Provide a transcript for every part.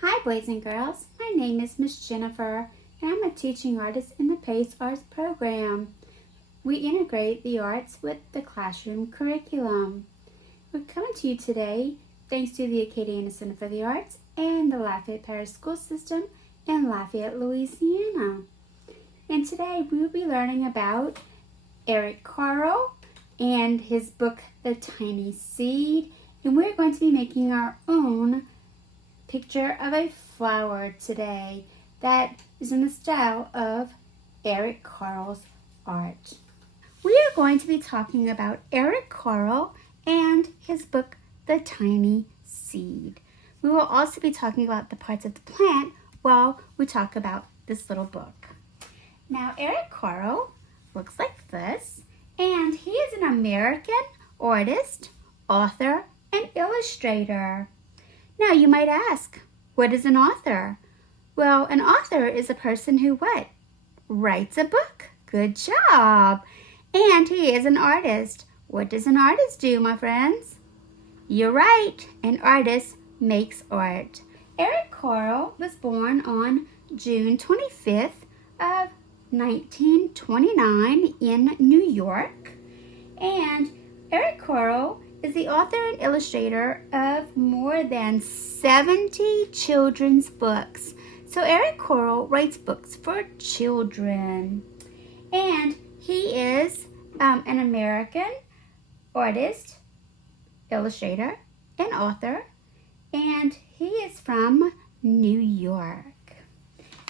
Hi boys and girls, my name is Miss Jennifer and I'm a teaching artist in the PACE Arts program. We integrate the arts with the classroom curriculum. We're coming to you today thanks to the Acadiana Center for the Arts and the Lafayette Parish school system in Lafayette, Louisiana. And today we will be learning about Eric Carle and his book, The Tiny Seed, and we're going to be making our own picture of a flower today that is in the style of Eric Carle's art. We are going to be talking about Eric Carle and his book, The Tiny Seed. We will also be talking about the parts of the plant while we talk about this little book. Now, Eric Carle looks like this, and he is an American artist, author, and illustrator. Now, you might ask, what is an author? Well, an author is a person who what? Writes a book. Good job. And he is an artist. What does an artist do, my friends? You're right. An artist makes art. Eric Carle was born on June 25th of 1929 in New York. And Eric Carle is the author and illustrator of more than 70 children's books. So Eric Carle writes books for children. And he is an American artist, illustrator, and author. And he is from New York.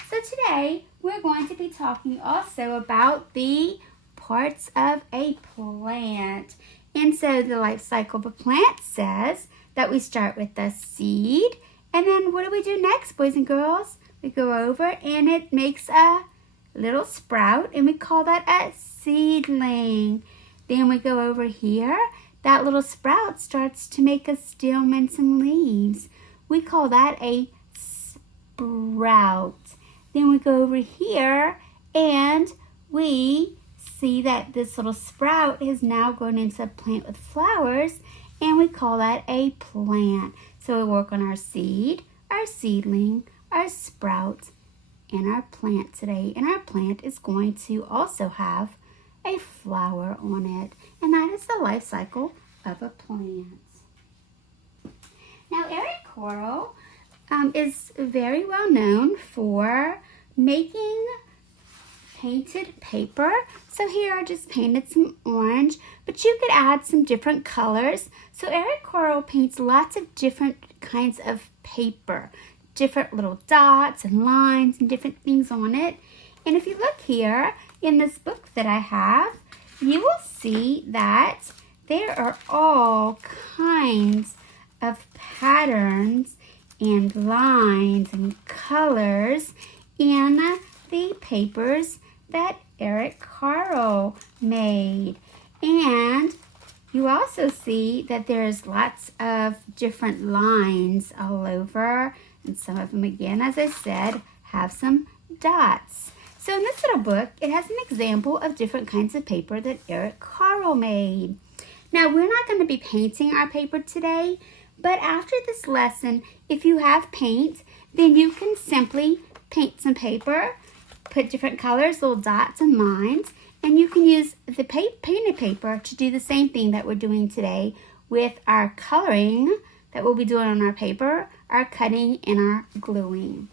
So today we're going to be talking also about the parts of a plant. And so the life cycle of a plant says that we start with the seed. And then what do we do next, boys and girls? We go over and it makes a little sprout, and we call that a seedling. Then we go over here. That little sprout starts to make a stem and some leaves. We call that a sprout. Then we go over here and we see that this little sprout has now grown into a plant with flowers, and we call that a plant. So we work on our seed, our seedling, our sprout, and our plant today. And our plant is going to also have a flower on it. And that is the life cycle of a plant. Now, Eric Carle is very well known for making painted paper. So here I just painted some orange, but you could add some different colors. So Eric Carle paints lots of different kinds of paper, different little dots and lines and different things on it. And if you look here in this book that I have, you will see that there are all kinds of patterns and lines and colors in the papers that Eric Carle made. And you also see that there's lots of different lines all over, and some of them, again, as I said, have some dots. So in this little book, it has an example of different kinds of paper that Eric Carle made. Now, we're not going to be painting our paper today, but after this lesson, if you have paint, then you can simply paint some paper, put different colors, little dots and lines, and you can use the painted paper to do the same thing that we're doing today with our coloring that we'll be doing on our paper, our cutting, and our gluing.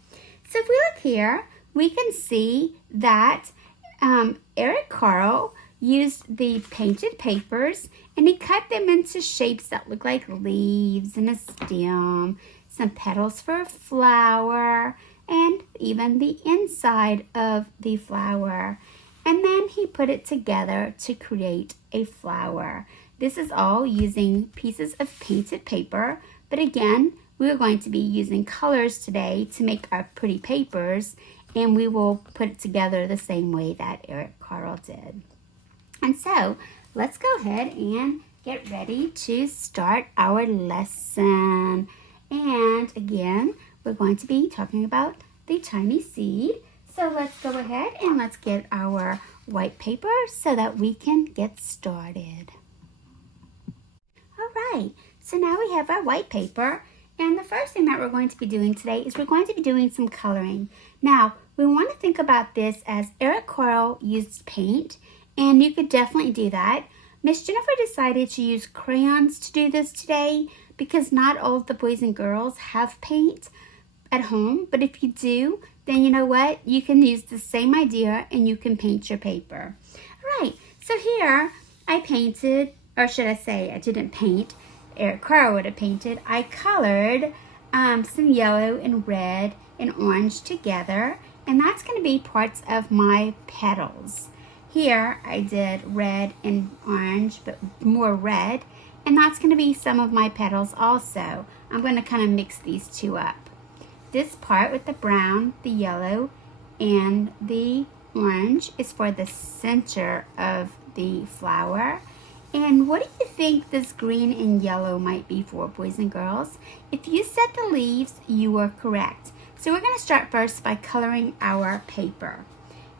So if we look here, we can see that Eric Carle used the painted papers and he cut them into shapes that look like leaves and a stem, some petals for a flower, and even the inside of the flower. And then he put it together to create a flower. This is all using pieces of painted paper, but again, we are going to be using colors today to make our pretty papers, and we will put it together the same way that Eric Carle did. And so, let's go ahead and get ready to start our lesson. And again, we're going to be talking about the tiny seed. So let's go ahead and let's get our white paper so that we can get started. All right, so now we have our white paper, And the first thing that we're going to be doing today is we're going to be doing some coloring. Now, we want to think about this as Eric Carle used paint, and you could definitely do that. Miss Jennifer decided to use crayons to do this today because not all of the boys and girls have paint at home, but if you do, then you know what? You can use the same idea and you can paint your paper. All right, so here I painted, or should I say I didn't paint, Eric Carle would have painted. I colored some yellow and red and orange together, and that's going to be parts of my petals. Here I did red and orange, but more red, and that's going to be some of my petals also. I'm going to kind of mix these two up. This part with the brown, the yellow, and the orange is for the center of the flower. And what do you think this green and yellow might be for, boys and girls? If you said the leaves, you were correct. So we're going to start first by coloring our paper.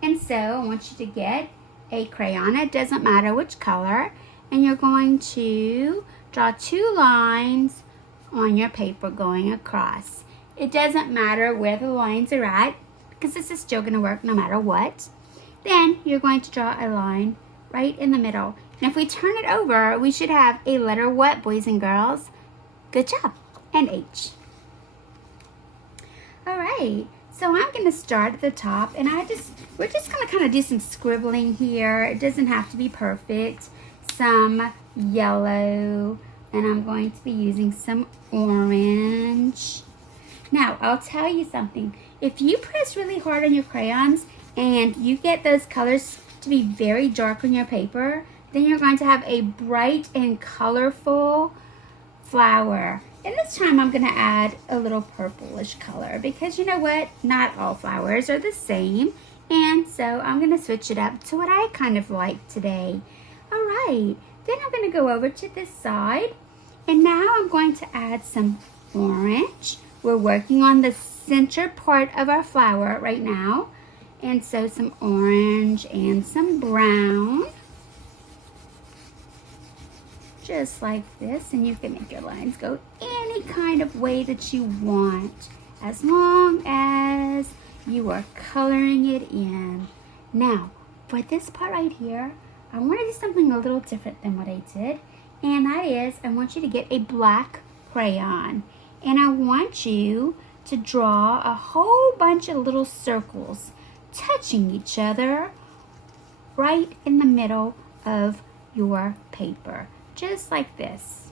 And so I want you to get a crayon, it doesn't matter which color, and you're going to draw 2 lines on your paper going across. It doesn't matter where the lines are at because this is still going to work no matter what. Then you're going to draw a line right in the middle. And if we turn it over, we should have a letter what, boys and girls? Good job. And H. All right. So I'm going to start at the top, and we're just going to kind of do some scribbling here. It doesn't have to be perfect. Some yellow, and I'm going to be using some orange. Now, I'll tell you something. If you press really hard on your crayons and you get those colors to be very dark on your paper, then you're going to have a bright and colorful flower. And this time I'm going to add a little purplish color because you know what? Not all flowers are the same. And so I'm going to switch it up to what I kind of like today. All right. Then I'm going to go over to this side. And now I'm going to add some orange. We're working on the center part of our flower right now. And so some orange and some brown. Just like this, and you can make your lines go any kind of way that you want as long as you are coloring it in. Now, for this part right here, I want to do something a little different than what I did, and that is I want you to get a black crayon, and I want you to draw a whole bunch of little circles touching each other right in the middle of your paper. Just like this.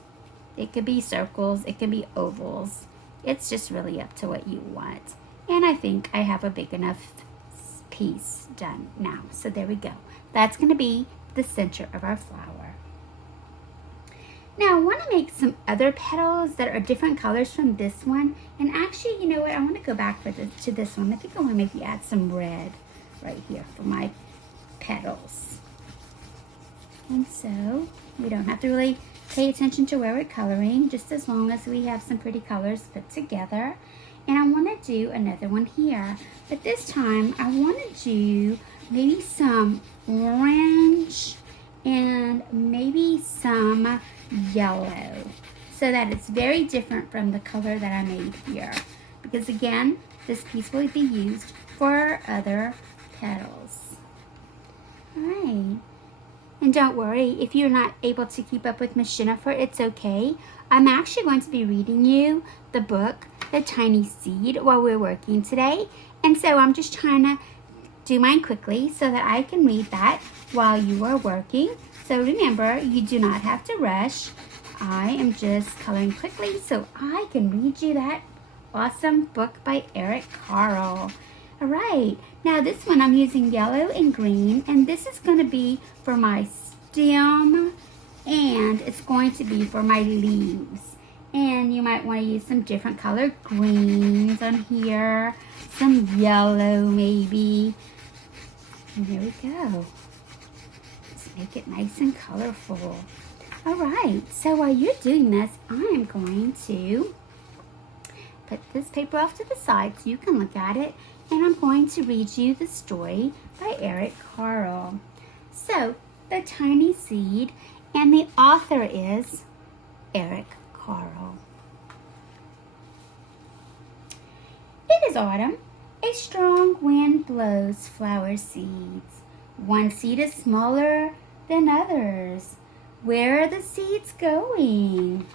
It could be circles, it could be ovals. It's just really up to what you want. And I think I have a big enough piece done now. So there we go. That's going to be the center of our flower. Now I want to make some other petals that are different colors from this one. And actually, you know what? I want to go back to this one. I think I want to maybe add some red right here for my petals. And so we don't have to really pay attention to where we're coloring, just as long as we have some pretty colors put together. And I want to do another one here, but this time I want to do maybe some orange and maybe some yellow so that it's very different from the color that I made here, because again, this piece will be used for other petals. All right. And don't worry, if you're not able to keep up with Miss Jennifer, it's okay. I'm actually going to be reading you the book, The Tiny Seed, while we're working today. And so I'm just trying to do mine quickly so that I can read that while you are working. So remember, you do not have to rush. I am just coloring quickly so I can read you that awesome book by Eric Carle. All right, now this one I'm using yellow and green, and this is going to be for my stem, and it's going to be for my leaves. And you might want to use some different color greens on here, some yellow maybe. And here we go. Let's make it nice and colorful. All right, so while you're doing this, I'm going to put this paper off to the side so you can look at it. And I'm going to read you the story by Eric Carle. So, The Tiny Seed, and the author is Eric Carle. It is autumn. A strong wind blows flower seeds. One seed is smaller than others. Where are the seeds going?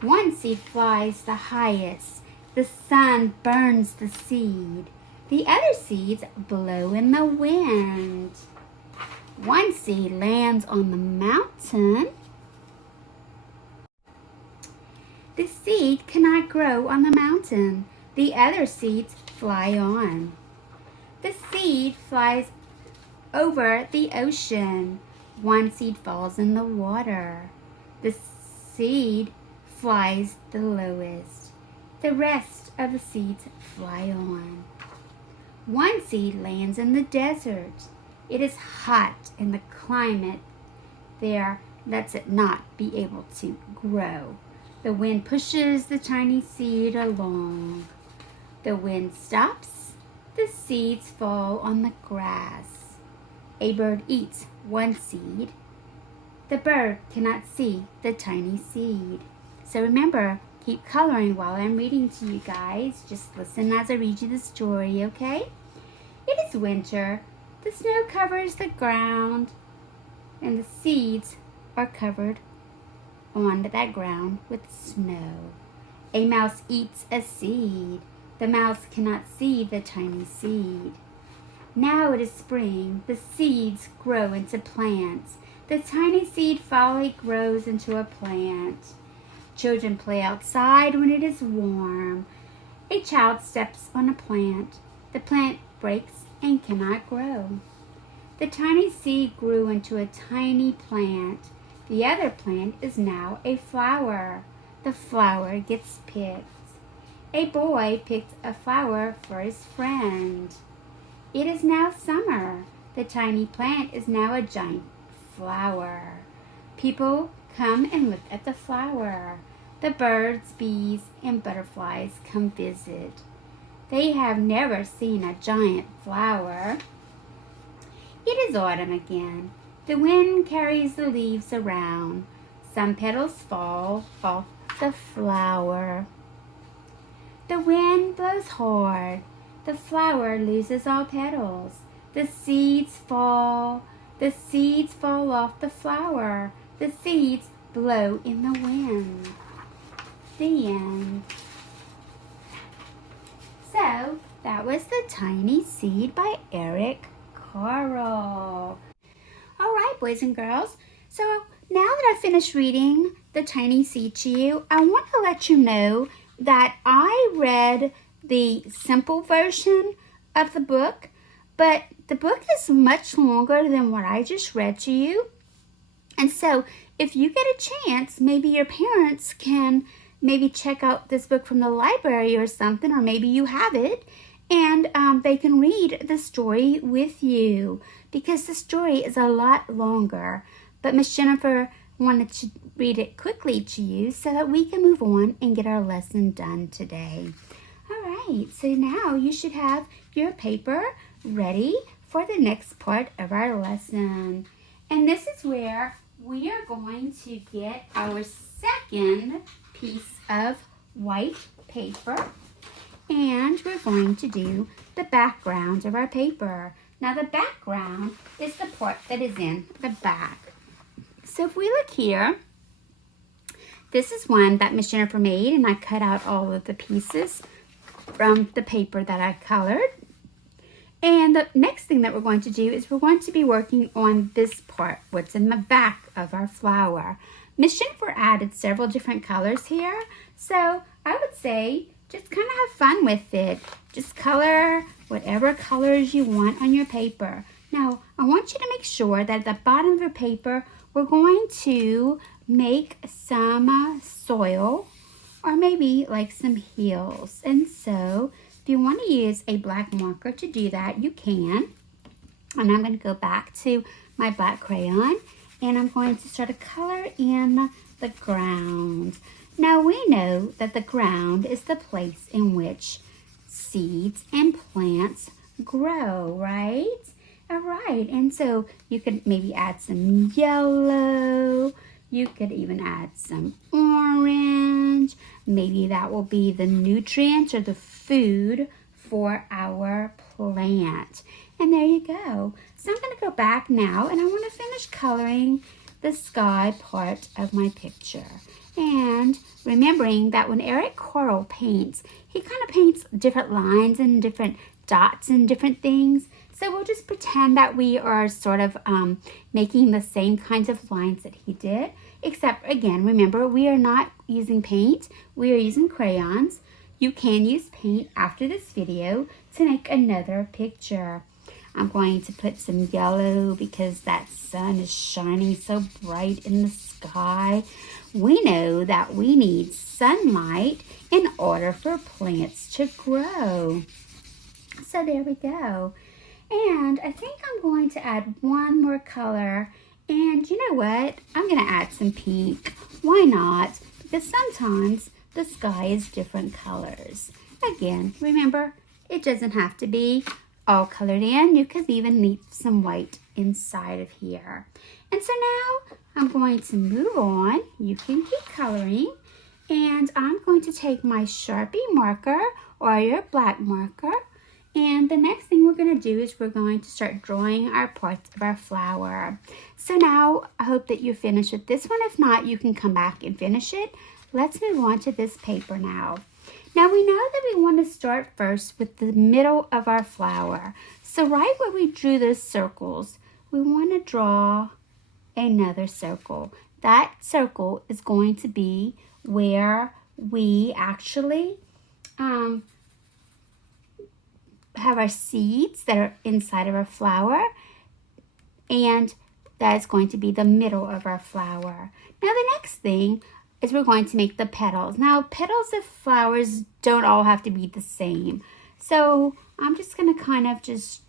One seed flies the highest. The sun burns the seed. The other seeds blow in the wind. One seed lands on the mountain. The seed cannot grow on the mountain. The other seeds fly on. The seed flies over the ocean. One seed falls in the water. The seed flies the lowest. The rest of the seeds fly on. One seed lands in the desert. It is hot and the climate there lets it not be able to grow. The wind pushes the tiny seed along. The wind stops. The seeds fall on the grass. A bird eats one seed. The bird cannot see the tiny seed. So remember, keep coloring while I'm reading to you guys. Just listen as I read you the story, okay? It is winter. The snow covers the ground, and the seeds are covered on that ground with snow. A mouse eats a seed. The mouse cannot see the tiny seed. Now it is spring. The seeds grow into plants. The tiny seed finally grows into a plant. Children play outside when it is warm. A child steps on a plant. The plant breaks and cannot grow. The tiny seed grew into a tiny plant. The other plant is now a flower. The flower gets picked. A boy picked a flower for his friend. It is now summer. The tiny plant is now a giant flower. People come and look at the flower. The birds, bees, and butterflies come visit. They have never seen a giant flower. It is autumn again. The wind carries the leaves around. Some petals fall off the flower. The wind blows hard. The flower loses all petals. The seeds fall. The seeds fall off the flower. The seeds blow in the wind. The end. So, that was The Tiny Seed by Eric Carle. All right, boys and girls. So, now that I've finished reading The Tiny Seed to you, I want to let you know that I read the simple version of the book, but the book is much longer than what I just read to you. And so, if you get a chance, maybe your parents can maybe check out this book from the library or something, or maybe you have it, and they can read the story with you, because the story is a lot longer. But Miss Jennifer wanted to read it quickly to you so that we can move on and get our lesson done today. All right, so now you should have your paper ready for the next part of our lesson. And this is where we are going to get our second piece of white paper, and we're going to do the background of our paper. Now the background is the part that is in the back. So if we look here, this is one that Miss Jennifer made, and I cut out all of the pieces from the paper that I colored. And the next thing that we're going to do is we're going to be working on this part, what's in the back of our flower. Miss Jennifer added several different colors here, so I would say just kind of have fun with it. Just color whatever colors you want on your paper. Now, I want you to make sure that at the bottom of your paper, we're going to make some soil, or maybe like some hills. And so, if you want to use a black marker to do that, you can. And I'm going to go back to my black crayon, and I'm going to start to color in the ground. Now we know that the ground is the place in which seeds and plants grow, right? All right, and so you could maybe add some yellow You could even add some orange. Maybe that will be the nutrients or the food for our plant. And there you go. So I'm going to go back now and I want to finish coloring the sky part of my picture. And remembering that when Eric Carle paints, he kind of paints different lines and different dots and different things. So we'll just pretend that we are sort of making the same kinds of lines that he did. Except, again, remember, we are not using paint. We are using crayons. You can use paint after this video to make another picture. I'm going to put some yellow because that sun is shining so bright in the sky. We know that we need sunlight in order for plants to grow. So there we go. And I think I'm going to add one more color. And you know what? I'm going to add some pink. Why not? Because sometimes the sky is different colors. Again, remember, it doesn't have to be all colored in. You could even leave some white inside of here. And so now I'm going to move on. You can keep coloring. And I'm going to take my Sharpie marker or your black marker. And the next thing we're going to do is we're going to start drawing our parts of our flower. So now I hope that you're finished with this one. If not, you can come back and finish it. Let's move on to this paper now. Now we know that we want to start first with the middle of our flower. So right where we drew those circles, we want to draw another circle. That circle is going to be where we actually have our seeds that are inside of our flower, and that is going to be the middle of our flower. Now the next thing is we're going to make the petals. Now petals of flowers don't all have to be the same. So I'm just going to kind of just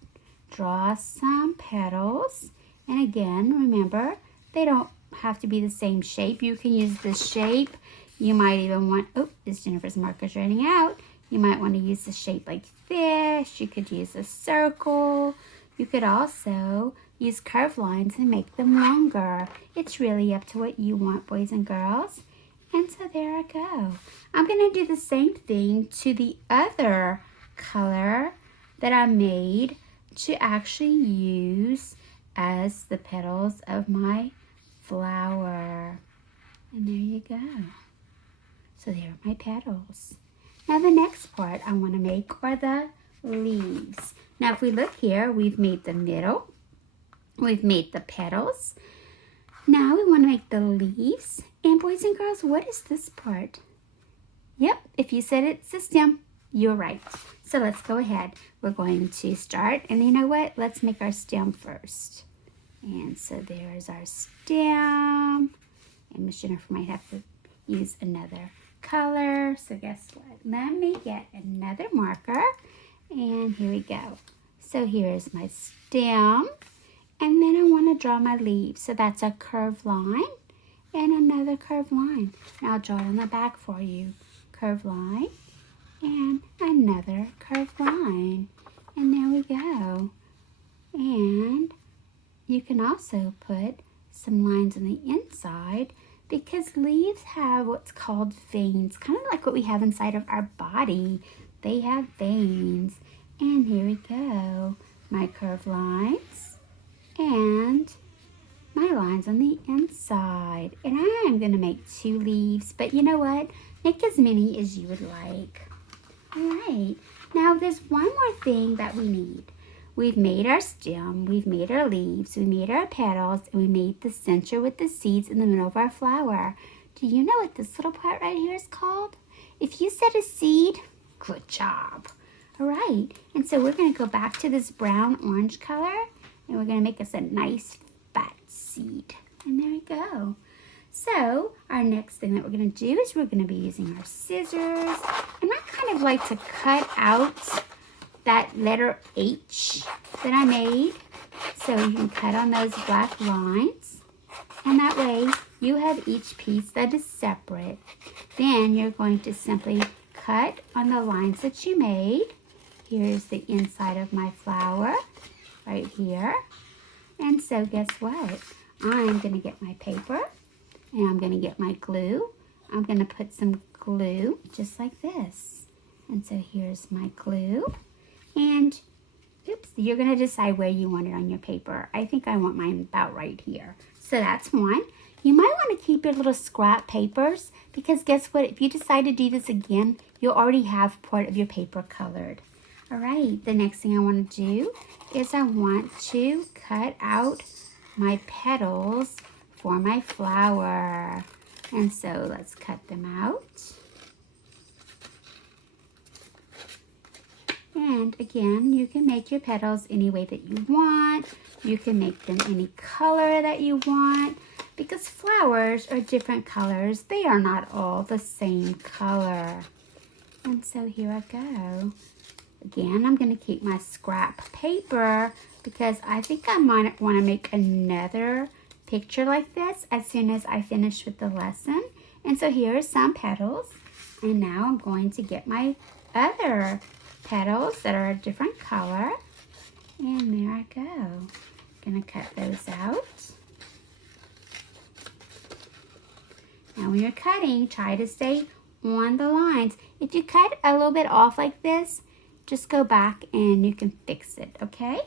draw some petals. And again, remember, they don't have to be the same shape. You can use this shape. You might even want, oh, this Jennifer's marker's running out. You might want to use the shape like this. You could use a circle. You could also use curved lines and make them longer. It's really up to what you want, boys and girls. And so there I go. I'm going to do the same thing to the other color that I made to actually use as the petals of my flower. And there you go. So there are my petals. Now the next part I want to make are the leaves. Now if we look here, we've made the middle. We've made the petals. Now we want to make the leaves. And boys and girls, what is this part? Yep, if you said it's the stem, you're right. So let's go ahead. We're going to start, and you know what? Let's make our stem first. And so there's our stem. And Miss Jennifer might have to use another color. So guess what? Let me get another marker. And here we go. So here's my stem. And then I want to draw my leaves. So that's a curved line and another curved line. Now I'll draw it on the back for you. Curved line and another curved line. And there we go. And you can also put some lines on the inside because leaves have what's called veins, kind of like what we have inside of our body. They have veins. And here we go. My curved lines and my lines on the inside. And I am going to make 2 leaves, but you know what? Make as many as you would like. All right. Now there's one more thing that we need. We've made our stem, we've made our leaves, we made our petals, and we made the center with the seeds in the middle of our flower. Do you know what this little part right here is called? If you said a seed, good job. All right. And so we're going to go back to this brown orange color, and we're going to make us a nice fat seed. And there we go. So our next thing that we're going to do is we're going to be using our scissors. And I kind of like to cut out that letter H that I made. So you can cut on those black lines. And that way you have each piece that is separate. Then you're going to simply cut on the lines that you made. Here's the inside of my flower right here. And so guess what? I'm going to get my paper And I'm going to get my glue. I'm going to put some glue just like this. And so here's my glue. And oops, you're going to decide where you want it on your paper. I think I want mine about right here. So that's one. You might want to keep your little scrap papers because guess what? If you decide to do this again, you'll already have part of your paper colored. All right, the next thing I want to do is I want to cut out my petals for my flower. And so let's cut them out. And again, you can make your petals any way that you want. You can make them any color that you want because flowers are different colors. They are not all the same color. And so here I go. Again, I'm going to keep my scrap paper because I think I might want to make another picture like this as soon as I finish with the lesson. And so here are some petals. And now I'm going to get my other petals that are a different color. And there I go. I'm going to cut those out. Now when you're cutting, try to stay on the lines. If you cut a little bit off like this, just go back and you can fix it, okay?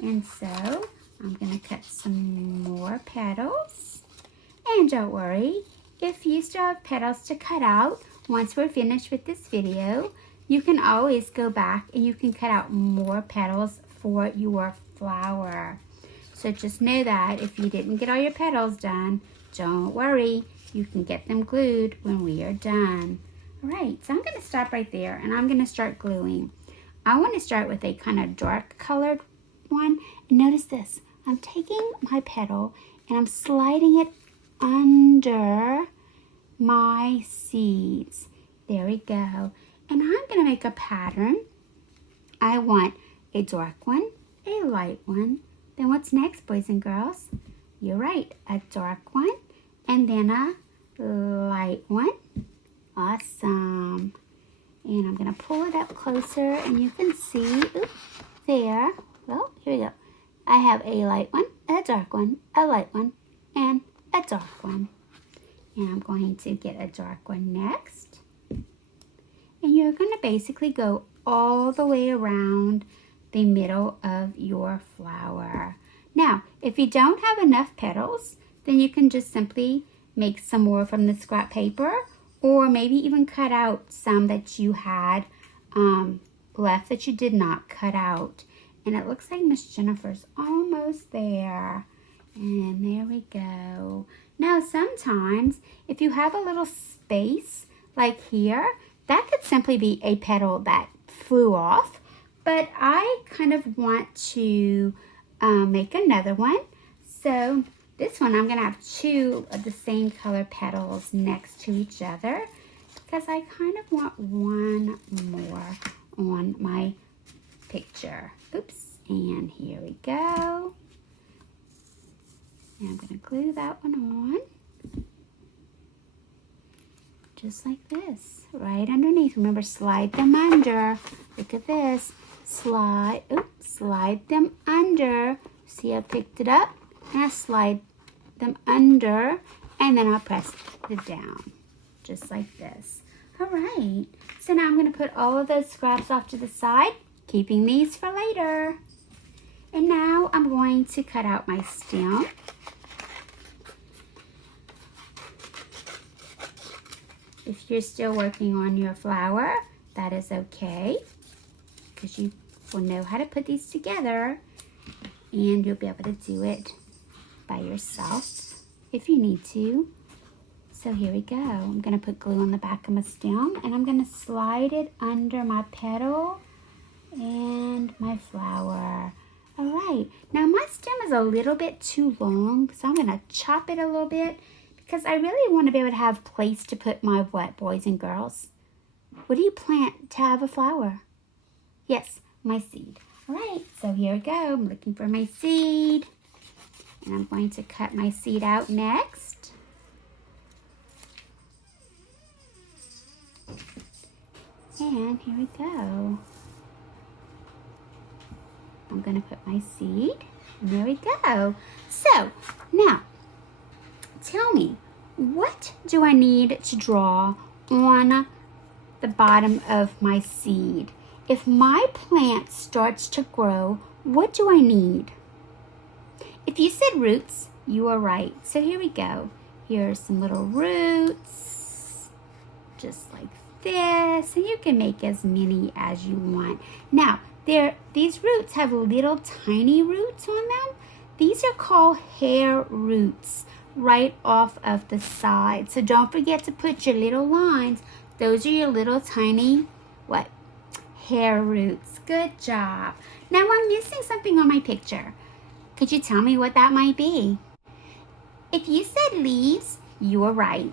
And so I'm going to cut some more petals. And don't worry, if you still have petals to cut out, once we're finished with this video, you can always go back and you can cut out more petals for your flower. So just know that if you didn't get all your petals done, don't worry, you can get them glued when we are done. All right, so I'm going to stop right there and I'm going to start gluing. I want to start with a kind of dark colored one. And notice this. I'm taking my petal and I'm sliding it under my seeds. There we go. And I'm going to make a pattern. I want a dark one, a light one. Then what's next, boys and girls? You're right, a dark one and then a light one. Awesome. And I'm going to pull it up closer and you can see, oops, there. Well, here we go. I have a light one, a dark one, a light one, and a dark one. And I'm going to get a dark one next. And you're going to basically go all the way around the middle of your flower. Now, if you don't have enough petals, then you can just simply make some more from the scrap paper, or maybe even cut out some that you had left that you did not cut out. And it looks like Miss Jennifer's almost there. And there we go. Now sometimes if you have a little space like here, that could simply be a petal that flew off. But I kind of want to make another one. So this one, I'm going to have two of the same color petals next to each other because I kind of want one more on my picture. Oops, and here we go. And I'm going to glue that one on. Just like this, right underneath. Remember, slide them under. Look at this. Slide them under. See, I picked it up and I slide them under and then I'll press it down just like this. All right, so now I'm going to put all of those scraps off to the side, keeping these for later. And now I'm going to cut out my stem. If you're still working on your flower, that is okay because you will know how to put these together and you'll be able to do it by yourself if you need to. So here we go. I'm going to put glue on the back of my stem and I'm going to slide it under my petal and my flower. All right, now my stem is a little bit too long, so I'm going to chop it a little bit because I really want to be able to have place to put my what, boys and girls? What do you plant to have a flower? Yes, my seed. All right, so here we go. I'm looking for my seed. And I'm going to cut my seed out next. And here we go. I'm going to put my seed. And there we go. So, now, tell me, what do I need to draw on the bottom of my seed? If my plant starts to grow, what do I need? If you said roots, you are right. So here we go. Here are some little roots, just like this, and you can make as many as you want. Now, these roots have little tiny roots on them. These are called hair roots right off of the side. So don't forget to put your little lines. Those are your little tiny, hair roots. Good job. Now I'm missing something on my picture. Could you tell me what that might be? If you said leaves, you were right.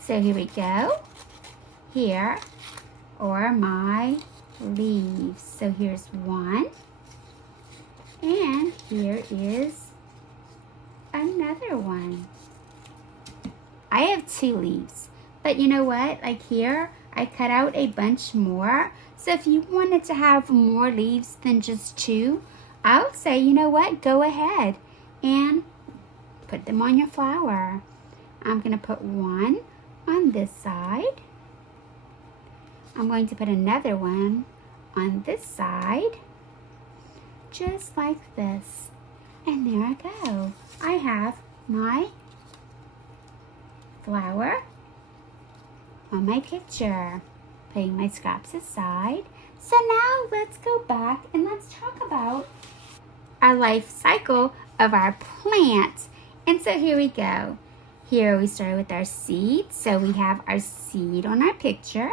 So here we go. Here are my leaves. So here's one. And here is another one. I have 2 leaves. But you know what? Like here, I cut out a bunch more. So if you wanted to have more leaves than just 2, I would say, you know what? Go ahead and put them on your flower. I'm going to put one on this side. I'm going to put another one on this side. Just like this. And there I go. I have my flower on my picture. Putting my scraps aside. So now let's go back and let's talk about our life cycle of our plant. And so here we go. Here we started with our seed. So we have our seed on our picture.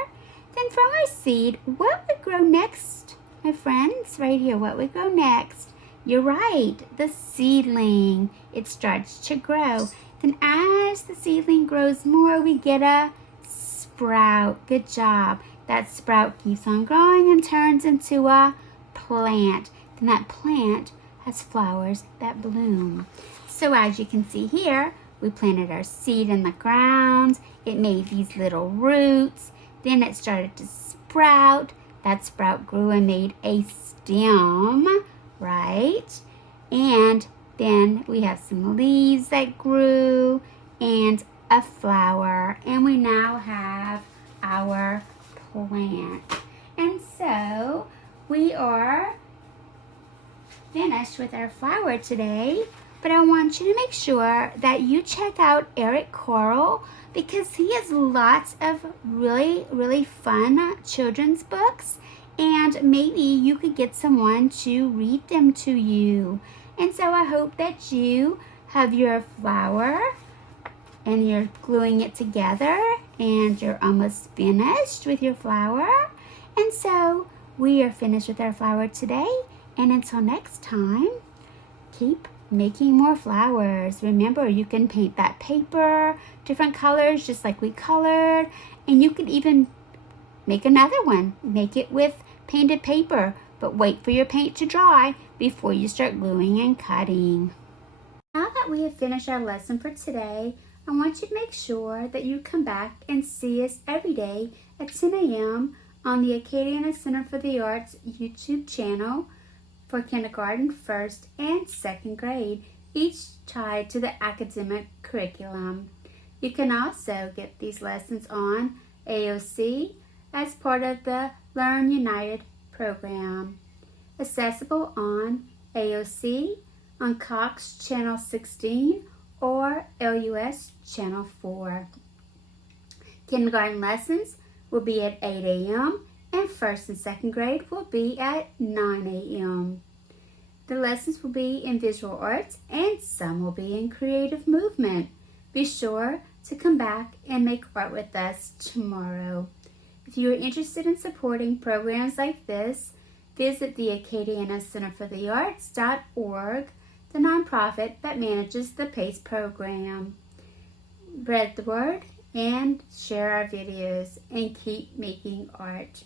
Then from our seed, what would grow next, my friends? Right here, what would grow next? You're right, the seedling. It starts to grow. Then as the seedling grows more, we get a sprout. Good job. That sprout keeps on growing and turns into a plant. Then that plant has flowers that bloom. So as you can see here, we planted our seed in the ground. It made these little roots. Then it started to sprout. That sprout grew and made a stem, right? And then we have some leaves that grew and a flower. And we now have our plant. And so we are finished with our flower today. But I want you to make sure that you check out Eric Carle because he has lots of really, really fun children's books. And maybe you could get someone to read them to you. And so I hope that you have your flower and you're gluing it together and you're almost finished with your flower. And so we are finished with our flower today. And until next time, keep making more flowers. Remember, you can paint that paper different colors just like we colored. And you can even make another one. Make it with painted paper, but wait for your paint to dry before you start gluing and cutting. Now that we have finished our lesson for today, I want you to make sure that you come back and see us every day at 10 a.m. on the Acadiana Center for the Arts YouTube channel for kindergarten, 1st, and 2nd grade, each tied to the academic curriculum. You can also get these lessons on AOC as part of the Learn United program. Accessible on AOC, on Cox Channel 16, or LUS Channel 4. Kindergarten lessons will be at 8 a.m. and 1st and 2nd grade will be at 9 a.m. The lessons will be in visual arts and some will be in creative movement. Be sure to come back and make art with us tomorrow. If you are interested in supporting programs like this, visit the Acadiana Center for the Arts.org, the nonprofit that manages the PACE program. Spread the word and share our videos and keep making art.